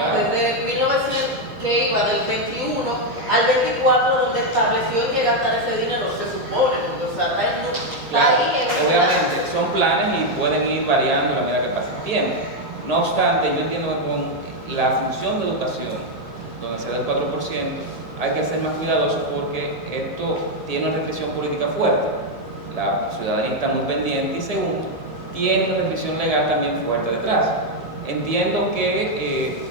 claro. Desde 1900, que iba del 21 al 24, donde estableció en que gastar ese dinero, se supone, porque, o sea, está ahí. Obviamente, son planes y pueden ir variando a medida que pase el tiempo. No obstante, yo entiendo que con la función de educación, donde se da el 4%, hay que ser más cuidadosos porque esto tiene una restricción política fuerte. La ciudadanía está muy pendiente y segundo, tiene una restricción legal también fuerte detrás. Entiendo que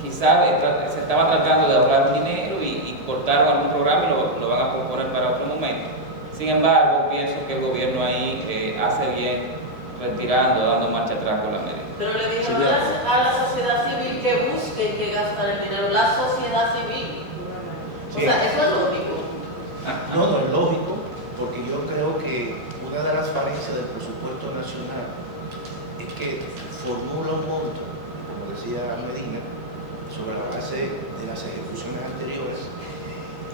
quizás se estaba tratando de ahorrar dinero y cortaron algún programa y lo van a proponer para otro momento. Sin embargo, pienso que el gobierno ahí hace bien retirando, dando marcha atrás con la medida. Pero le dijeron a la sociedad civil que busque que gastar el dinero, la sociedad civil. O sea, eso es lógico. No es lógico, porque yo creo que una de las falencias del presupuesto nacional es que formula un monto, como decía Medina, sobre la base de las ejecuciones anteriores,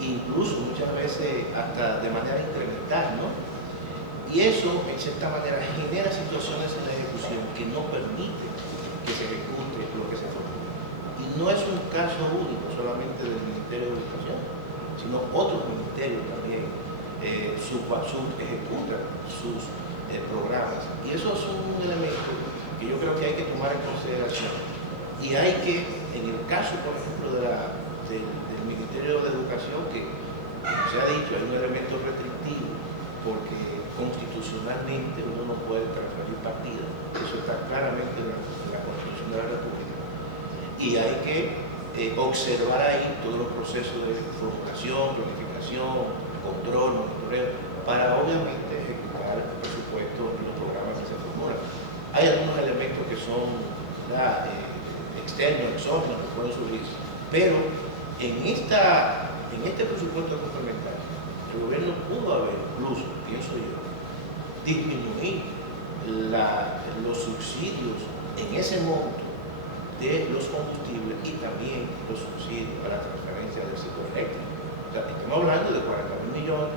incluso muchas veces hasta de manera incremental, ¿no? Y eso, en cierta manera, genera situaciones en la ejecución que no permiten que se ejecute lo que se formula. Y no es un caso único solamente del Ministerio de Educación, sino otros ministerios también ejecutan sus programas. Y eso es un elemento que yo creo que hay que tomar en consideración. Y hay que, en el caso, por ejemplo, del Ministerio de Educación, que, como se ha dicho, hay un elemento restrictivo, porque constitucionalmente uno no puede transferir partidas. Eso está claramente en la Constitución de la República. Y hay que observar ahí todos los procesos de formulación, planificación, control, monitoreo, para obviamente ejecutar el presupuesto y los programas que se formulan. Hay algunos elementos que son externos, exógenos, que pueden surgir, pero en este presupuesto complementario, el gobierno pudo haber, incluso, pienso yo, disminuir los subsidios en ese monto de los combustibles y también los subsidios para la transferencia del sector eléctrico. O sea, estamos hablando de 40.000 millones,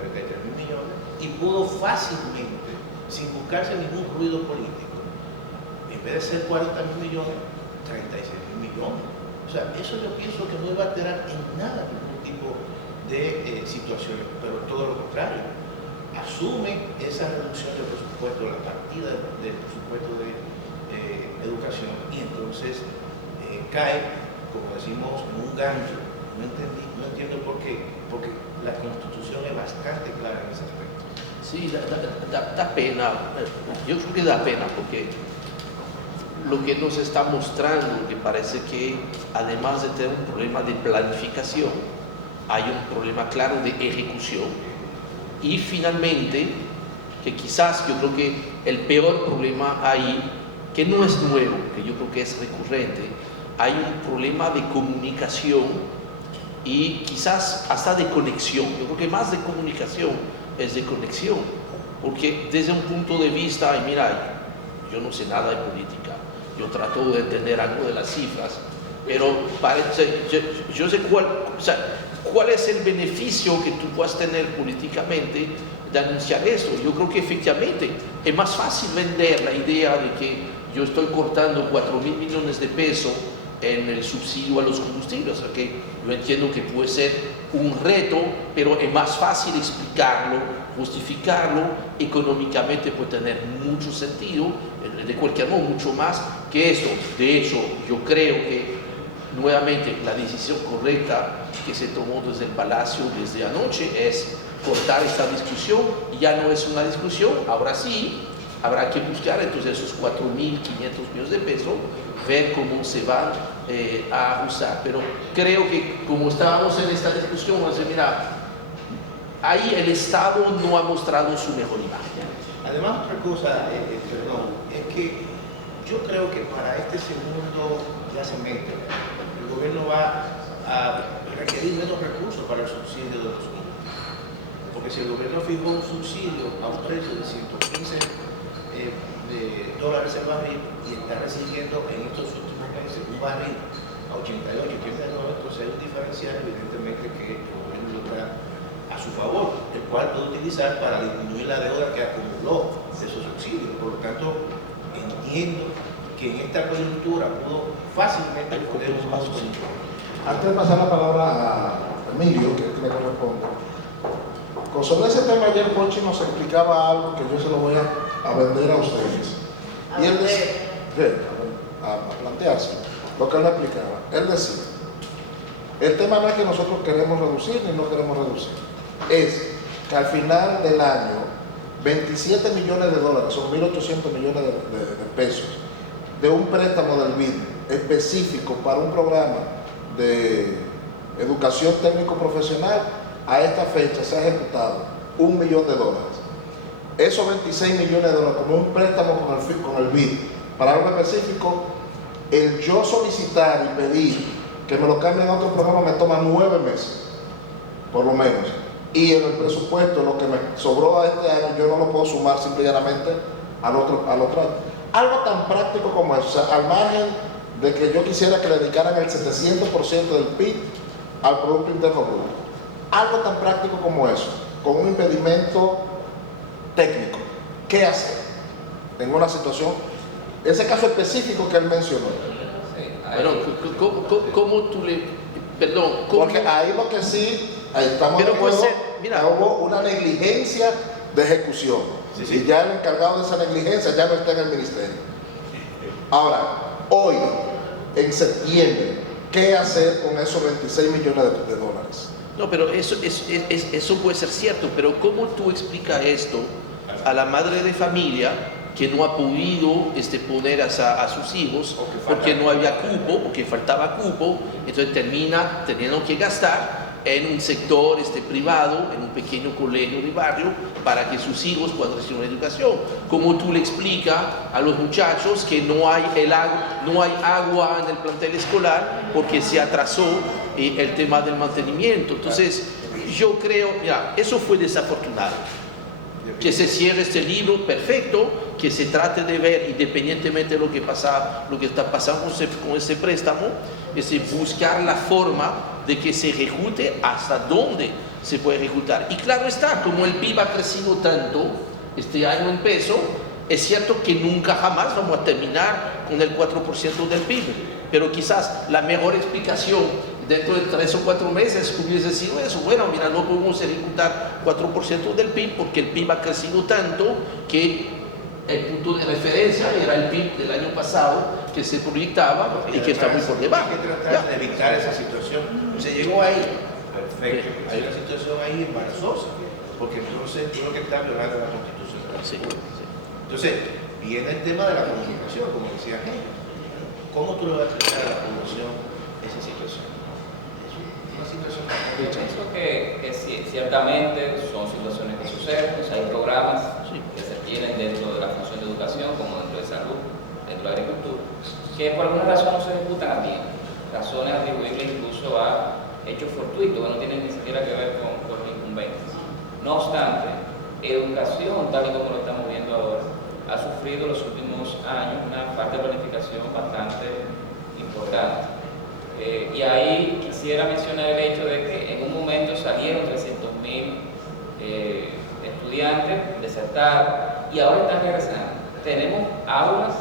33.000 millones, y pudo fácilmente, sin buscarse ningún ruido político, en vez de ser 40.000 millones, 36.000 millones. O sea, eso yo pienso que no iba a alterar en nada ningún tipo de situaciones, pero todo lo contrario. Asume esa reducción del presupuesto, la partida del presupuesto de educación, y entonces cae, como decimos, en un gancho. No entiendo por qué, porque la Constitución es bastante clara en ese aspecto. Sí, da pena, yo creo que da pena porque lo que nos está mostrando que parece que además de tener un problema de planificación, hay un problema claro de ejecución y finalmente, que quizás yo creo que el peor problema ahí, que no es nuevo, que yo creo que es recurrente, hay un problema de comunicación y quizás hasta de conexión. Yo creo que más de comunicación es de conexión, porque desde un punto de vista, y mira, yo no sé nada de política, yo trato de entender algo de las cifras, pero parece, yo sé cuál es el beneficio que tú puedas tener políticamente de anunciar esto. Yo creo que efectivamente es más fácil vender la idea de que yo estoy cortando 4.000 millones de pesos en el subsidio a los combustibles, o sea que yo entiendo que puede ser un reto, pero es más fácil explicarlo, justificarlo, económicamente puede tener mucho sentido, de cualquier modo mucho más que eso. De hecho, yo creo que nuevamente la decisión correcta que se tomó desde el Palacio desde anoche es cortar esta discusión, y ya no es una discusión, ahora sí habrá que buscar entonces esos 4.500 millones de pesos, ver cómo se van a usar. Pero creo que como estábamos en esta discusión, vamos a decir, mira, ahí el Estado no ha mostrado su mejor imagen. Además, otra cosa, es que yo creo que para este segundo yacimiento el gobierno va a requerir menos recursos para el subsidio de los niños. Porque si el gobierno fijó un subsidio a un precio de $115 el barril y está recibiendo en estos últimos meses un barril a 88, 89, entonces hay un diferencial evidentemente que el gobierno lo trae a su favor, el cual puede utilizar para disminuir la deuda que acumuló de esos subsidios. Por lo tanto, entiendo que en esta coyuntura pudo fácilmente podemos conseguir. Antes de pasar la palabra a Emilio, que es que le corresponde, sobre ese tema ayer Pochi nos explicaba algo que yo se lo voy a vender a ustedes. Y él decía, a plantearse lo que él explicaba. Él decía, el tema no es que nosotros queremos reducir ni no queremos reducir, es que al final del año 27 millones de dólares, son 1.800 millones de pesos, de un préstamo del BID específico para un programa de educación técnico profesional, a esta fecha se ha ejecutado $1 millón. Esos 26 millones de dólares como un préstamo con el BID para algo específico, el yo solicitar y pedir que me lo cambien a otro programa me toma 9 meses, por lo menos. Y en el presupuesto, lo que me sobró a este año, yo no lo puedo sumar simplemente al otro año. Algo tan práctico como eso, o sea, al margen de que yo quisiera que le dedicaran el 700% del PIB al Producto Interno Bruto. Algo tan práctico como eso, con un impedimento técnico. ¿Qué hacer en una situación? Ese caso específico que él mencionó. Bueno, ¿cómo tú le... Perdón, ¿cómo? Porque ahí lo que sí, ahí estamos Pero de acuerdo, puede ser, mira, hubo una negligencia de ejecución. Y ya el encargado de esa negligencia ya no está en el ministerio. Ahora, hoy, en septiembre, ¿qué hacer con esos 26 millones de dólares? No, pero eso puede ser cierto, pero ¿cómo tú explicas esto a la madre de familia que no ha podido poner a sus hijos porque no había cupo, porque faltaba cupo, entonces termina teniendo que gastar en un sector privado, en un pequeño colegio de barrio, para que sus hijos puedan recibir una educación? ¿Cómo tú le explicas a los muchachos que no hay agua en el plantel escolar porque se atrasó el tema del mantenimiento? Entonces, yo creo, mira, eso fue desafortunado. Que se cierre este libro, perfecto, que se trate de ver, independientemente de lo que está pasando con ese préstamo, buscar la forma de que se ejecute hasta dónde se puede ejecutar. Y claro está, como el PIB ha crecido tanto este año en peso, es cierto que nunca jamás vamos a terminar con el 4% del PIB, pero quizás la mejor explicación dentro de 3 o 4 meses hubiese sido eso. Bueno, mira, no podemos ejecutar 4% del PIB porque el PIB ha crecido tanto que el punto de referencia era el PIB del año pasado que se proyectaba y que está muy por debajo. Hay que tratar de evitar esa situación. Se llegó ahí, perfecto. Hay una situación ahí embarazosa, porque entonces tú lo que estás violando la Constitución. Sí. Entonces, viene el tema de la comunicación, como decía Henry. ¿Cómo tú le vas a explicar a la población esa situación? Una situación yo pienso que ciertamente son situaciones que suceden, pues hay programas que se tienen dentro de la función de educación, como dentro de salud, dentro de agricultura, que por alguna razón no se ejecutan a tiempo, razones atribuibles incluso a hechos fortuitos que no tienen ni siquiera que ver con incumbencias. No obstante, educación, tal y como lo estamos viendo ahora, ha sufrido en los últimos años una falta de planificación bastante importante. Y ahí quisiera mencionar el hecho de que en un momento salieron 300.000 estudiantes, desertaron, y ahora están regresando. Tenemos aulas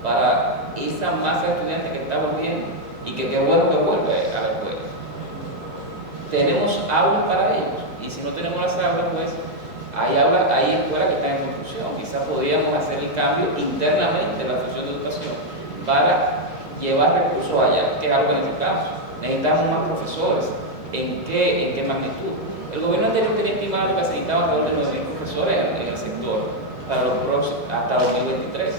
para esa masa de estudiantes que está volviendo, y que qué bueno que vuelve a la escuela. Tenemos aulas para ellos, y si no tenemos las aulas, pues hay escuelas que están en construcción. Quizás podríamos hacer el cambio internamente en la función de educación para llevar recursos allá, que es algo que necesitamos. Necesitamos más profesores. ¿En qué magnitud? El gobierno anterior tenía estimado que se necesitaba alrededor de 9.000 profesores en el sector para los próximos, hasta 2023.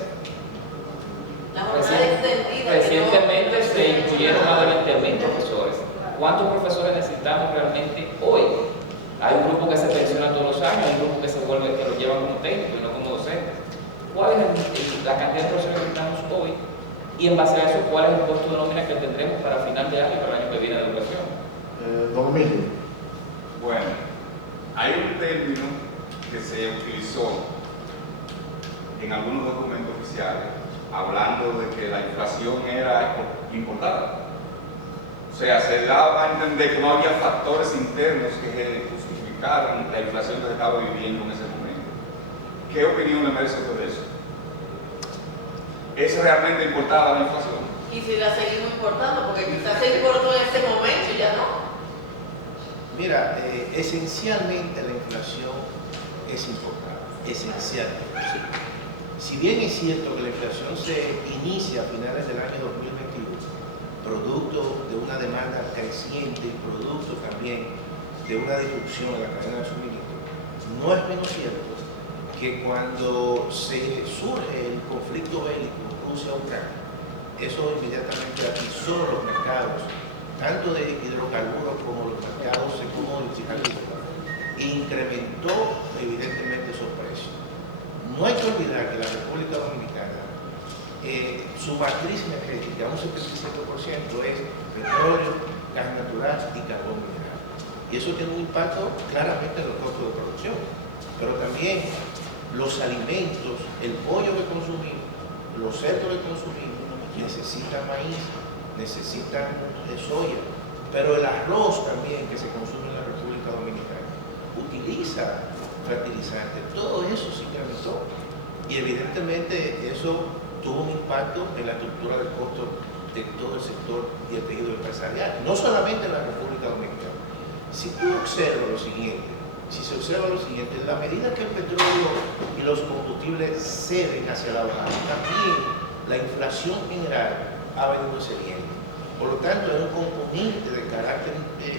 La jornada extendida. Recientemente se incluyeron más de 20.000 profesores. ¿Cuántos profesores necesitamos realmente hoy? Hay un grupo que se pensiona todos los años, hay un grupo que lo llevan como técnico y no como docente. ¿Cuál es la cantidad de profesores que necesitamos hoy? Y en base a eso, ¿cuál es el costo de nómina que tendremos para final de año y para el año que viene de educación? Don Emilio. Bueno, hay un término que se utilizó en algunos documentos oficiales hablando de que la inflación era importada. O sea, se daba a entender que no había factores internos que justificaran la inflación que se estaba viviendo en ese momento. ¿Qué opinión le merece sobre eso? ¿Es realmente importada la inflación? y si la seguimos importando, porque quizás se importó en ese momento y ya no. Mira, esencialmente la inflación es importante, esencialmente. Si bien es cierto que la inflación se inicia a finales del año 2021, producto de una demanda creciente y producto también de una disrupción en la cadena de suministro, no es menos cierto que cuando se surge el conflicto bélico Rusia-Ucrania, eso inmediatamente atizó los mercados, tanto de hidrocarburos como los mercados de commodities agrícolas, e incrementó evidentemente esos precios. No hay que olvidar que la República Dominicana, su matriz energética, un 75% es petróleo, gas natural y carbón mineral. Y eso tiene un impacto claramente en los costos de producción. Pero también los alimentos, el pollo que consumimos, los cerdos que consumimos, necesitan maíz, necesitan soya, pero el arroz también que se consume en la República Dominicana utiliza fertilizantes. Todo eso se incrementó y evidentemente eso tuvo un impacto en la estructura del costo de todo el sector y el tejido empresarial, no solamente en la República Dominicana. Si tú observas lo siguiente, en la medida que el petróleo y los combustibles ceden hacia la baja, también la inflación general ha venido cediendo. Por lo tanto, es un componente de carácter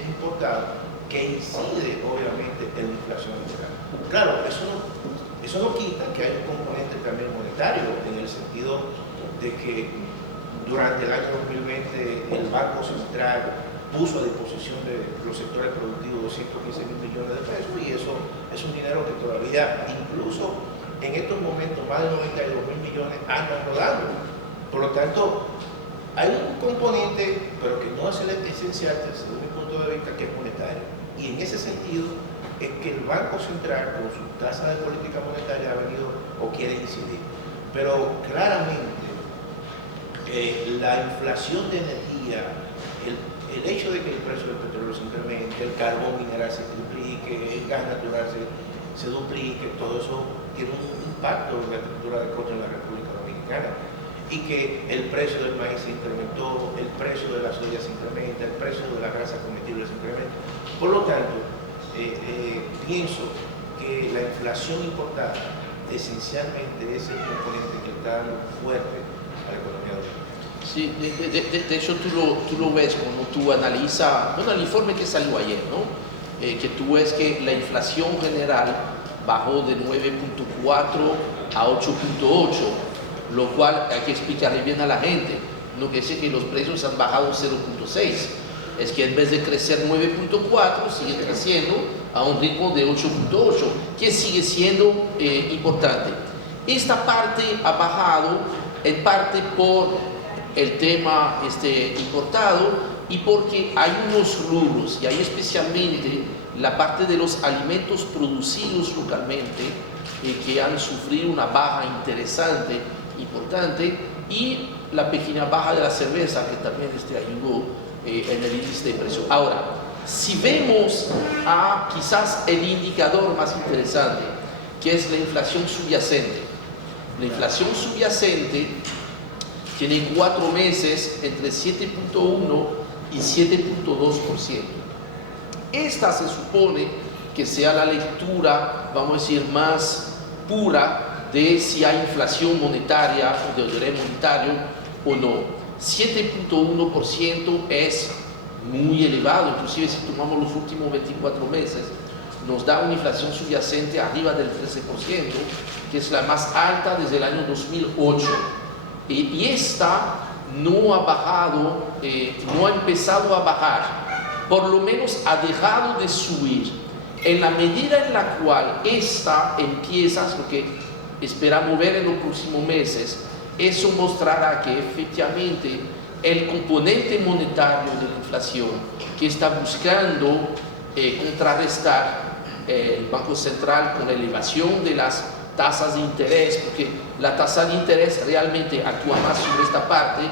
importado que incide obviamente en la inflación general. Claro, eso no quita que hay un componente también monetario, en el sentido de que durante el año 2020 el Banco Central puso a disposición de los sectores productivos 215 mil millones de pesos y eso es un dinero que todavía, incluso en estos momentos, más de 92 mil millones andan rodando. Por lo tanto, hay un componente, pero que no es el esencial desde mi punto de vista, que es monetario. Y en ese sentido es que el Banco Central, con su tasa de política monetaria, ha venido o quiere incidir. Pero claramente, la inflación de energía, el hecho de que el precio del petróleo se incremente, el carbón mineral se triplique, el gas natural se duplique, todo eso tiene un impacto en la estructura de costo en la República Dominicana. Y que el precio del maíz se incrementó, el precio de la soya se incrementa, el precio de la grasa comestible se incrementa. Por lo tanto, pienso que la inflación importada esencialmente es el componente que está dando fuerte a la economía dominicana. Sí, de hecho tú lo ves cuando tú analizas, bueno, el informe que salió ayer, ¿no? Que tú ves que la inflación general bajó de 9.4 a 8.8, lo cual hay que explicarle bien a la gente. No quiere decir que los precios han bajado 0.6, es que en vez de crecer 9.4 sigue creciendo a un ritmo de 8.8, que sigue siendo importante. Esta parte ha bajado en parte por el tema importado y porque hay unos rubros, y hay especialmente la parte de los alimentos producidos localmente que han sufrido una baja interesante, importante, y la pequeña baja de la cerveza que también ayudó en el índice de precio. Ahora, si vemos a quizás el indicador más interesante, que es la inflación subyacente. La inflación subyacente tiene 4 meses entre 7.1 y 7.2%. Esta se supone que sea la lectura, vamos a decir, más pura de si hay inflación monetaria o de deudor monetario o no. 7.1% es muy elevado, inclusive si tomamos los últimos 24 meses, nos da una inflación subyacente arriba del 13%, que es la más alta desde el año 2008. Y esta no ha bajado, no ha empezado a bajar, por lo menos ha dejado de subir. En la medida en la cual esta empieza, lo que esperamos ver en los próximos meses, eso mostrará que efectivamente el componente monetario de la inflación que está buscando contrarrestar el Banco Central con la elevación de las tasas de interés, porque la tasa de interés realmente actúa más sobre esta parte,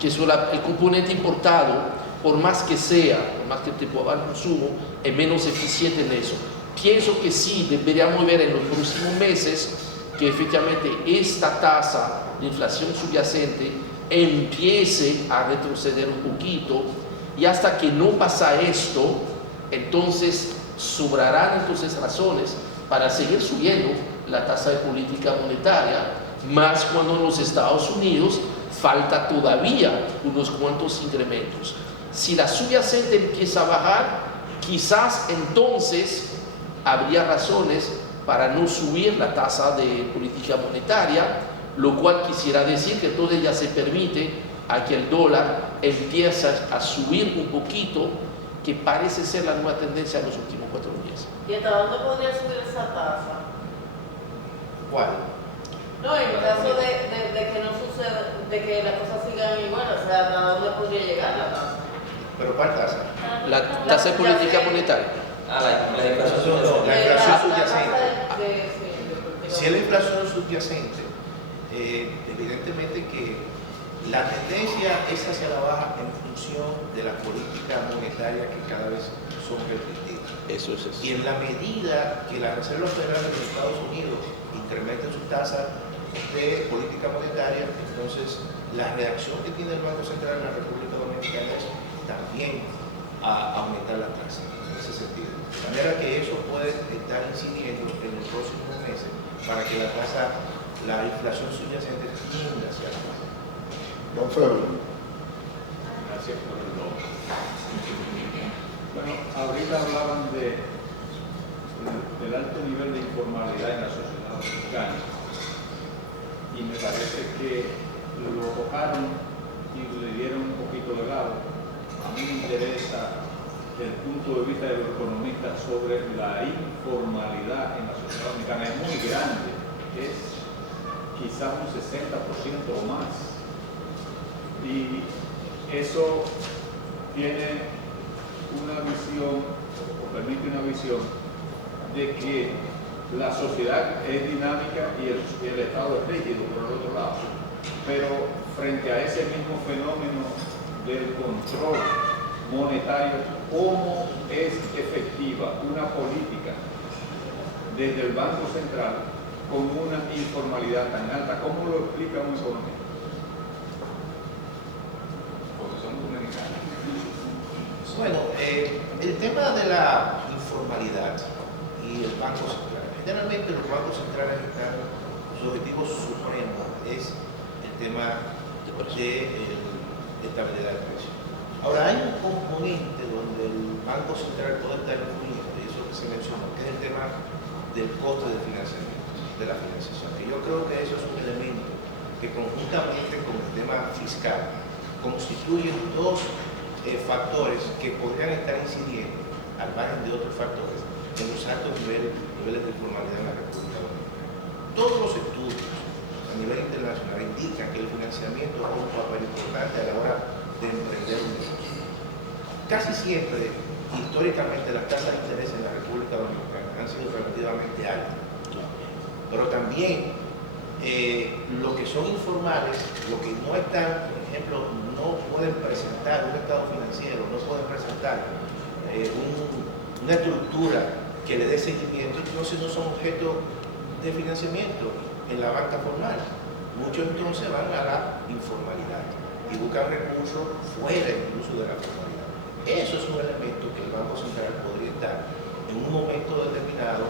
que es el componente importado, por más que sea, por más que te pueda dar consumo, es menos eficiente en eso. Pienso que sí, deberíamos ver en los próximos meses que efectivamente esta tasa de inflación subyacente empiece a retroceder un poquito, y hasta que no pasa esto, entonces sobrarán entonces razones para seguir subiendo la tasa de política monetaria, más cuando en los Estados Unidos falta todavía unos cuantos incrementos. Si la subyacente empieza a bajar, quizás entonces habría razones para no subir la tasa de política monetaria, lo cual quisiera decir que entonces ya se permite a que el dólar empiece a subir un poquito, que parece ser la nueva tendencia en los últimos 4 días. ¿Y hasta dónde podría subir esa tasa? ¿Cuál? No, en caso de que no suceda, de que las cosas sigan igual, o sea, ¿hasta dónde podría llegar la tasa? ¿Pero cuál tasa? La tasa de política monetaria. La inflación No, la inflación La subyacente. tasa Si es la inflación subyacente, evidentemente que la tendencia es hacia la baja en función de la política monetaria que cada vez son restrictivas. Eso es eso. Y en la medida que la Reserva Federal de los Estados Unidos incremente su tasa de política monetaria, entonces la reacción que tiene el Banco Central en la República Dominicana es también a aumentar la tasa en ese sentido. De manera que eso puede estar incidiendo en los próximos meses para que la tasa, la inflación subyacente tienda hacia la baja. Don Febio. Gracias por el nombre. Bueno, ahorita hablaban del alto nivel de informalidad en la sociedad dominicana y me parece que lo tocaron y le dieron un poquito de lado. A mí me interesa el punto de vista de los economistas sobre la informalidad en la sociedad dominicana. Es muy grande, es quizás un 60% o más. Y eso tiene una visión, o permite una visión, de que la sociedad es dinámica y el Estado es rígido, por el otro lado. Pero frente a ese mismo fenómeno del control monetario, ¿cómo es efectiva una política desde el Banco Central con una informalidad tan alta? ¿Cómo lo explica un economista? Bueno, el tema de la informalidad y el Banco Central. Generalmente los bancos centrales están, su objetivo supremo es el tema de estabilidad de precios. Ahora, hay un componente donde el Banco Central puede estar influyendo, y eso que se mencionó, que es el tema del costo de financiamiento, de la financiación. Y yo creo que eso es un elemento que conjuntamente con el tema fiscal constituyen dos factores que podrían estar incidiendo, al margen de otros factores, en los altos niveles de informalidad en la República Dominicana. Todos los estudios a nivel internacional indican que el financiamiento juega un papel importante a la hora de emprender un negocio. Casi siempre, históricamente, las tasas de interés en la República Dominicana han sido relativamente altas. Pero también lo que son informales, lo que no están, por ejemplo, no pueden presentar un estado financiero, no pueden presentar una estructura que le dé seguimiento, entonces no son objeto de financiamiento en la banca formal. Muchos entonces van a la informalidad y buscan recursos fuera incluso de la formalidad. Eso es un elemento que el Banco Central podría estar en un momento determinado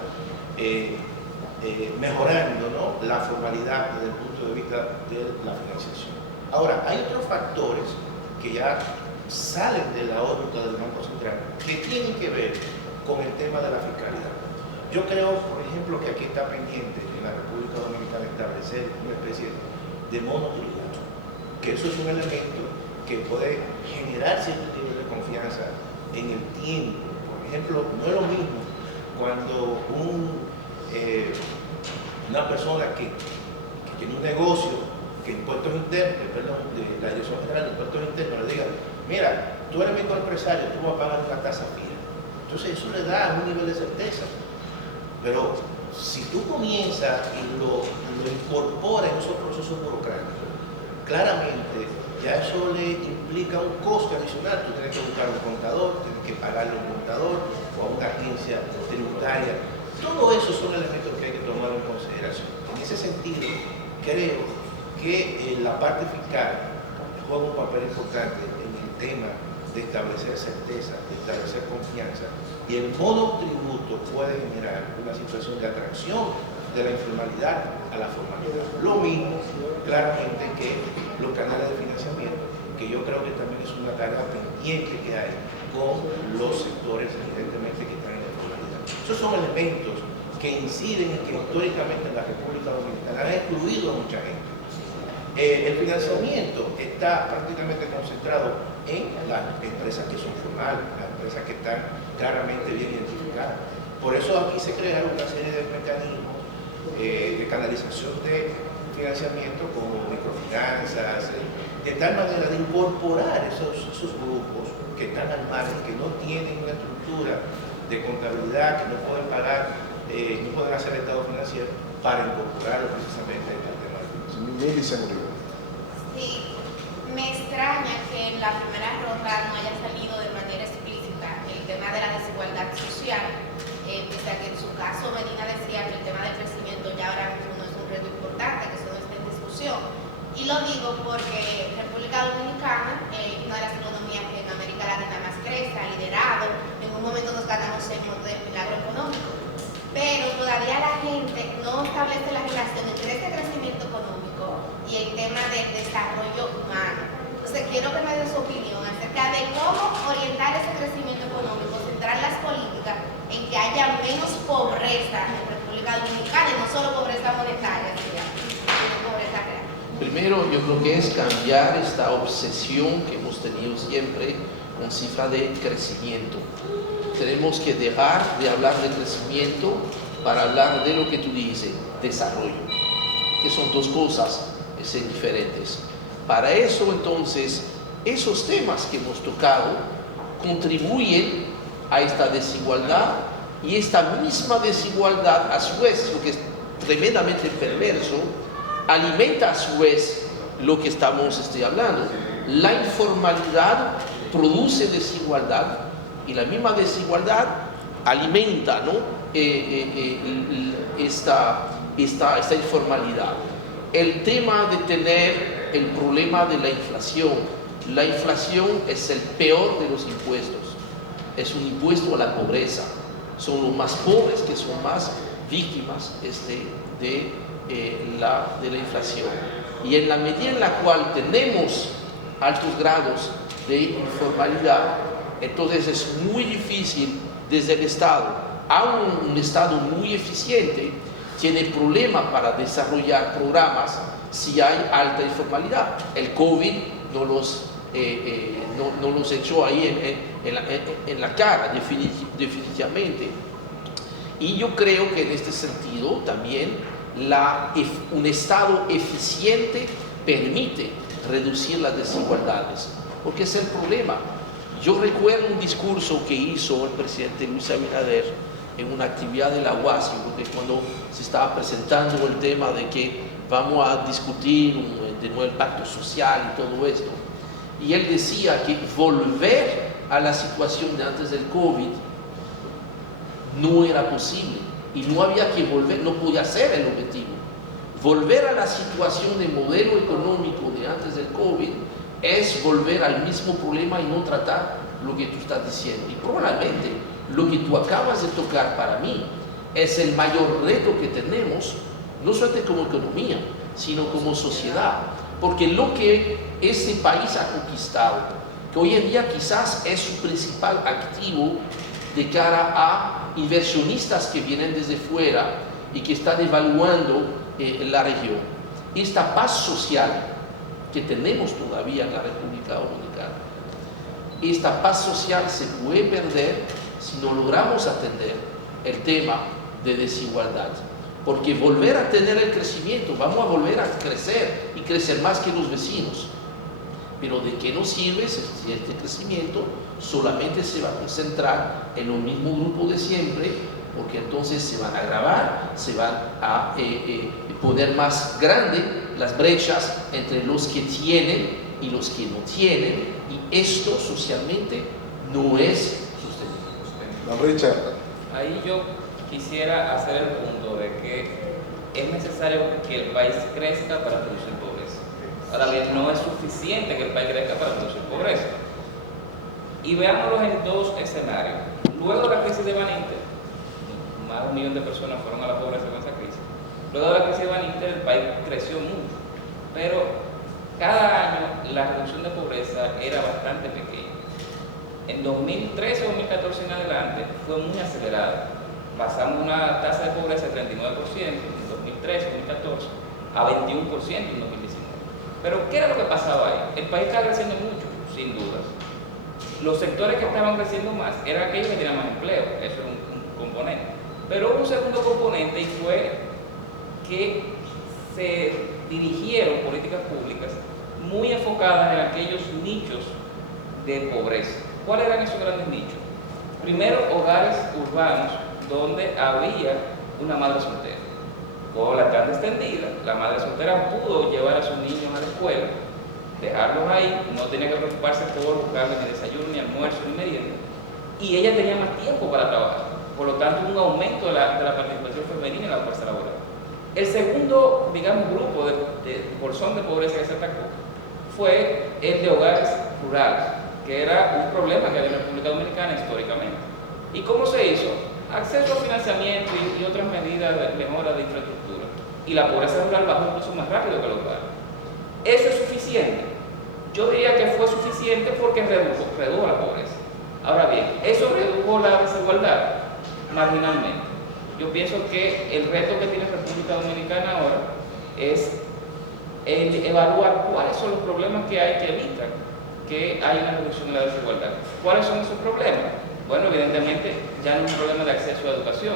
mejorando, ¿no?, la formalidad desde el punto de vista de la financiación. Ahora, hay otros factores que ya salen de la órbita del Banco Central que tienen que ver con el tema de la fiscalidad. Yo creo, por ejemplo, que aquí está pendiente en la República Dominicana establecer una especie de mono obligado, que eso es un elemento que puede generar cierto nivel de confianza en el tiempo. Por ejemplo, no es lo mismo cuando una persona que tiene un negocio que impuestos internos, de la Dirección General de Impuestos Internos le diga, mira, tú eres microempresario, tú vas a pagar una tasa fija. Entonces eso le da un nivel de certeza. Pero si tú comienzas y lo incorporas en esos procesos burocráticos, claramente ya eso le implica un coste adicional. Tú tienes que buscar un contador, tienes que pagarle a un contador o a una agencia tributaria. Todo eso son elementos que hay que tomar en consideración. En ese sentido, creo que la parte fiscal juega un papel importante en el tema de establecer certeza, de establecer confianza, y el modo tributo puede generar una situación de atracción de la informalidad a la formalidad. Lo mismo, claramente, que los canales de financiamiento, que yo creo que también es una tarea pendiente que hay con los sectores, evidentemente, que están en la formalidad. Esos son elementos que inciden en que históricamente en la República Dominicana han excluido a mucha gente. El financiamiento está prácticamente concentrado en las empresas que son formales, las empresas que están claramente bien identificadas. Por eso aquí se crearon una serie de mecanismos de canalización de financiamiento como microfinanzas, de tal manera de incorporar esos grupos que están al margen, que no tienen una estructura de contabilidad, que no pueden pagar, no pueden hacer estado financiero, para incorporarlo precisamente en el tema de financiamiento. Sí, me extraña que en la primera ronda no haya salido de manera explícita el tema de la desigualdad social, pese a que en su caso Medina decía que el tema del crecimiento ya ahora mismo no es un reto importante, que eso no está en discusión. Y lo digo porque República Dominicana es una de las economías que en América Latina más crece, ha liderado, en un momento nos ganamos el milagro económico, pero todavía la gente no establece la relación entre este crecimiento económico y el tema del desarrollo humano. Entonces quiero que me den su opinión acerca de cómo orientar ese crecimiento económico, centrar las políticas en que haya menos pobreza en República Dominicana, y no solo pobreza monetaria, sino pobreza real. Primero, yo creo que es cambiar esta obsesión que hemos tenido siempre con cifra de crecimiento. Tenemos que dejar de hablar de crecimiento para hablar de lo que tú dices, desarrollo, que son dos cosas diferentes. Para eso, entonces, esos temas que hemos tocado contribuyen a esta desigualdad, y esta misma desigualdad, a su vez, lo que es tremendamente perverso, alimenta a su vez lo que estamos hablando. La informalidad produce desigualdad, y la misma desigualdad alimenta, ¿no? esta informalidad. El tema de tener el problema de la inflación. La inflación es el peor de los impuestos. Es un impuesto a la pobreza. Son los más pobres que son más víctimas de la inflación. Y en la medida en la cual tenemos altos grados de informalidad, entonces es muy difícil desde el Estado, aun un Estado muy eficiente, tiene problemas para desarrollar programas si hay alta informalidad. El COVID no los echó ahí en la cara, definitivamente. Y yo creo que en este sentido también un Estado eficiente permite reducir las desigualdades, porque es el problema. Yo recuerdo un discurso que hizo el presidente Luis Abinader en una actividad de la UAS, porque cuando se estaba presentando el tema de que vamos a discutir de nuevo el pacto social y todo esto, y él decía que volver a la situación de antes del COVID no era posible, y no había que volver, no podía ser el objetivo. Volver a la situación de modelo económico de antes del COVID es volver al mismo problema y no tratar lo que tú estás diciendo. Y probablemente lo que tú acabas de tocar para mí es el mayor reto que tenemos, no solamente como economía, sino como sociedad. Porque lo que este país ha conquistado, que hoy en día quizás es su principal activo de cara a inversionistas que vienen desde fuera y que están evaluando la región, esta paz social que tenemos todavía en la República Dominicana, esta paz social se puede perder si no logramos atender el tema de desigualdad. Porque volver a tener el crecimiento, vamos a volver a crecer y crecer más que los vecinos. Pero ¿de qué nos sirve si este crecimiento solamente se va a concentrar en el mismo grupo de siempre? Porque entonces se van a agravar, se van a poner más grandes las brechas entre los que tienen y los que no tienen, y esto socialmente no es sostenible. Don Richard. Ahí yo quisiera hacer el punto de que es necesario que el país crezca para reducir pobreza. Ahora bien, no es suficiente que el país crezca para reducir pobreza. Y veámoslo en dos escenarios. Luego de la crisis de Van Inter, más de 1 millón de personas fueron a la pobreza con esa crisis. Luego de la crisis de Van Inter, el país creció mucho, pero cada año la reducción de pobreza era bastante pequeña. En 2013 o 2014 en adelante fue muy acelerada. Pasamos una tasa de pobreza de 39% en 2013, 2014 a 21% en 2019. Pero ¿qué era lo que pasaba ahí? El país estaba creciendo mucho, sin dudas. Los sectores que estaban creciendo más eran aquellos que tenían más empleo, eso era un componente. Pero hubo un segundo componente y fue que se dirigieron políticas públicas muy enfocadas en aquellos nichos de pobreza. ¿Cuáles eran esos grandes nichos? Primero, hogares urbanos donde había una madre soltera. Con la tarde extendida, la madre soltera pudo llevar a sus niños a la escuela, dejarlos ahí, no tenía que preocuparse por buscarles ni desayuno, ni almuerzo, ni merienda, y ella tenía más tiempo para trabajar. Por lo tanto, un aumento de la participación femenina en la fuerza laboral. El segundo, digamos, grupo de bolsón de pobreza que se atacó fue el de hogares rurales, que era un problema que había en la República Dominicana históricamente. ¿Y cómo se hizo? Acceso a financiamiento y otras medidas de mejora de infraestructura. Y la pobreza rural bajó incluso más rápido que los urbanos. ¿Eso es suficiente? Yo diría que fue suficiente porque redujo la pobreza. Ahora bien, ¿eso redujo la desigualdad? Marginalmente. Yo pienso que el reto que tiene República Dominicana ahora es el evaluar cuáles son los problemas que hay que evitan que haya una reducción de la desigualdad. ¿Cuáles son esos problemas? Bueno, evidentemente ya no es un problema de acceso a educación,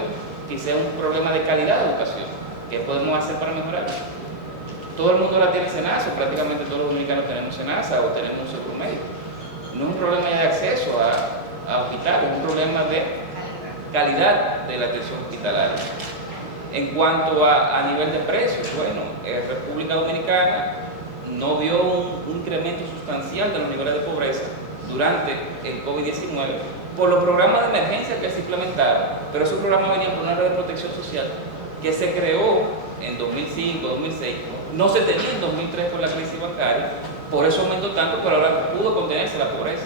quizá es un problema de calidad de educación. ¿Qué podemos hacer para mejorar? Todo el mundo la tiene SENASA, prácticamente todos los dominicanos tenemos SENASA o tenemos un seguro médico. No es un problema de acceso a hospitales, es un problema de calidad de la atención hospitalaria. En cuanto a nivel de precios, bueno, República Dominicana no vio un incremento sustancial de los niveles de pobreza durante el COVID-19 por los programas de emergencia que se implementaron, pero esos programas venían por una red de protección social que se creó en 2005, 2006, no se tenía en 2003 por la crisis bancaria, por eso aumentó tanto, pero ahora pudo contenerse la pobreza.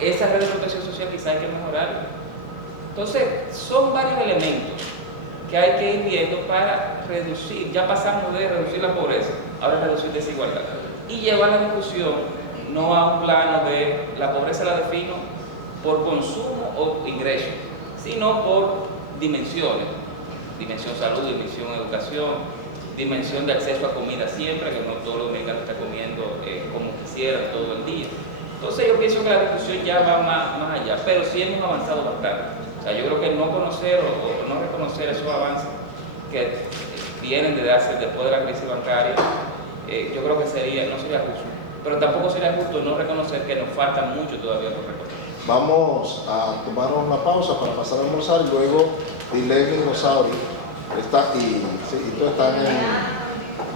Esa red de protección social quizá hay que mejorarla. Entonces, son varios elementos que hay que ir viendo para reducir, ya pasamos de reducir la pobreza, ahora reducir desigualdad. Y llevar la discusión no a un plano de la pobreza la defino por consumo o ingreso, sino por dimensiones. Dimensión salud, dimensión educación, dimensión de acceso a comida siempre, que no todos los dominicanos están comiendo como quisieran todo el día. Entonces yo pienso que la discusión ya va más allá, pero sí hemos avanzado bastante. O sea, yo creo que no conocer o no reconocer esos avances que vienen después de la crisis bancaria, yo creo que no sería justo. Pero tampoco sería justo no reconocer que nos falta mucho todavía por recorrer. Vamos a tomarnos una pausa para pasar a almorzar y luego Dilene y Rosario están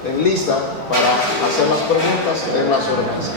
en lista para hacer las preguntas en la sobremesa.